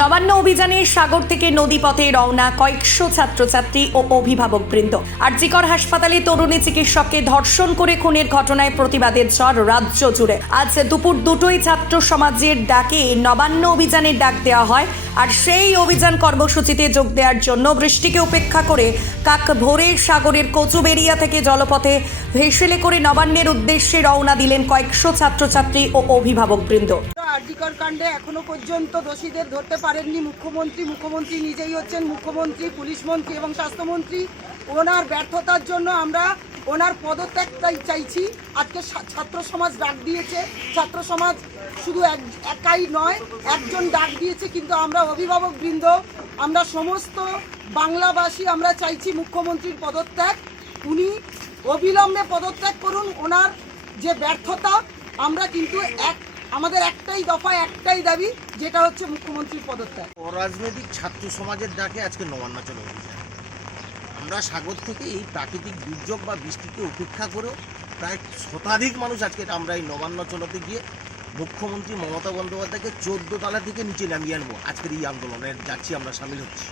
নবান্ন অভিযানে সাগর থেকে নদীপথে রওনা কয়েকশো ছাত্রছাত্রী ও অভিভাবক বৃন্দ। আরজিকর হাসপাতালে তরুণী চিকিৎসককে ধর্ষণ করে খুনের ঘটনায় প্রতিবাদের ঝড় রাজ্য জুড়ে। আজ দুপুর দুটোই ছাত্র সমাজের ডাকে নবান্ন অভিযানের ডাক দেওয়া হয়। আর সেই অভিযান কর্মসূচিতে যোগ দেওয়ার জন্য বৃষ্টিকে উপেক্ষা করে কাক ভোরে সাগরের কচুবেড়িয়া থেকে জলপথে ভেসেলে করে নবান্নের উদ্দেশ্যে রওনা দিলেন কয়েকশো ছাত্রছাত্রী ও অভিভাবক বৃন্দ। আরজিকর কাণ্ডে এখনো পর্যন্ত দোষীদের ধরতে পারেননি মুখ্যমন্ত্রী নিজেই হচ্ছেন মুখ্যমন্ত্রী, পুলিশ মন্ত্রী এবং স্বাস্থ্যমন্ত্রী। ওনার ব্যর্থতার জন্য আমরা ওনার পদত্যাগ চাইছি। আজকে ছাত্র সমাজ ডাক দিয়েছে, ছাত্র সমাজ শুধু একাই নয়, একজন ডাক দিয়েছে, কিন্তু আমরা অভিভাবক বৃন্দ, আমরা সমস্ত বাংলাবাসী আমরা চাইছি মুখ্যমন্ত্রীর পদত্যাগ। উনি অবিলম্বে পদত্যাগ করুন। ওনার যে ব্যর্থতা, আমরা কিন্তু আমাদের একটাই দফা, একটাই দাবি, যেটা হচ্ছে মুখ্যমন্ত্রীর পদত্যাগ। অরাজনৈতিক ছাত্র সমাজের ডাকে আজকে নবান্নাচল অভিযান। আমরা সাগর থেকে এই প্রাকৃতিক দুর্যোগ বা বৃষ্টিকে উপেক্ষা করেও প্রায় শতাধিক মানুষ আজকে আমরা এই নবান্নাচলতে গিয়ে মুখ্যমন্ত্রী মমতা বন্দ্যোপাধ্যায়কে 14 তলা থেকে নিচে নামিয়ে আনবো। আজকের এই আন্দোলনে যাচ্ছি, আমরা সামিল হচ্ছি।